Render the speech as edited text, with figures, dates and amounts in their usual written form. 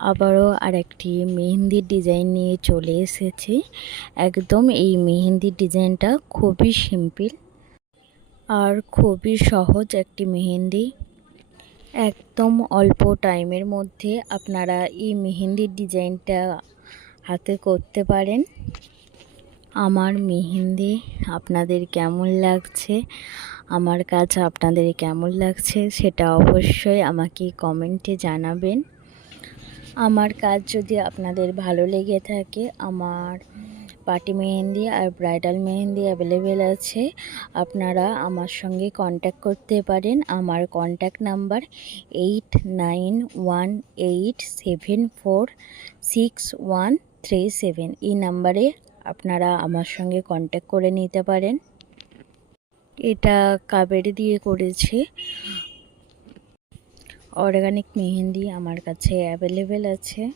আবারও আরেকটি মেহেন্দির ডিজাইন নিয়ে চলে এসেছি। একদম এই মেহেন্দির ডিজাইনটা খুবই সিম্পল আর খুবই সহজ একটি মেহেন্দি। একদম অল্প টাইমের মধ্যে আপনারা এই মেহেন্দির ডিজাইনটা হাতে করতে পারেন। আমার মেহেন্দি আপনাদের কেমন লাগছে, আমার কাজ আপনাদের কেমন লাগছে সেটা অবশ্যই আমাকে কমেন্টে জানাবেন। আমার কাজ যদি আপনাদের ভালো লেগে থাকে, আমার পার্টি মেহেন্দি আর ব্রাইডাল মেহেন্দি অ্যাভেলেবেল আছে। আপনারা আমার সঙ্গে কন্ট্যাক্ট করতে পারেন। আমার কন্ট্যাক্ট নাম্বার 8918874637। এই নাম্বারে আপনারা আমার সঙ্গে কন্ট্যাক্ট করে নিতে পারেন। এটা কাবেরি দিয়ে করেছি। অর্গানিক মেহেন্দি আমার কাছে অ্যাভেলেবেল আছে।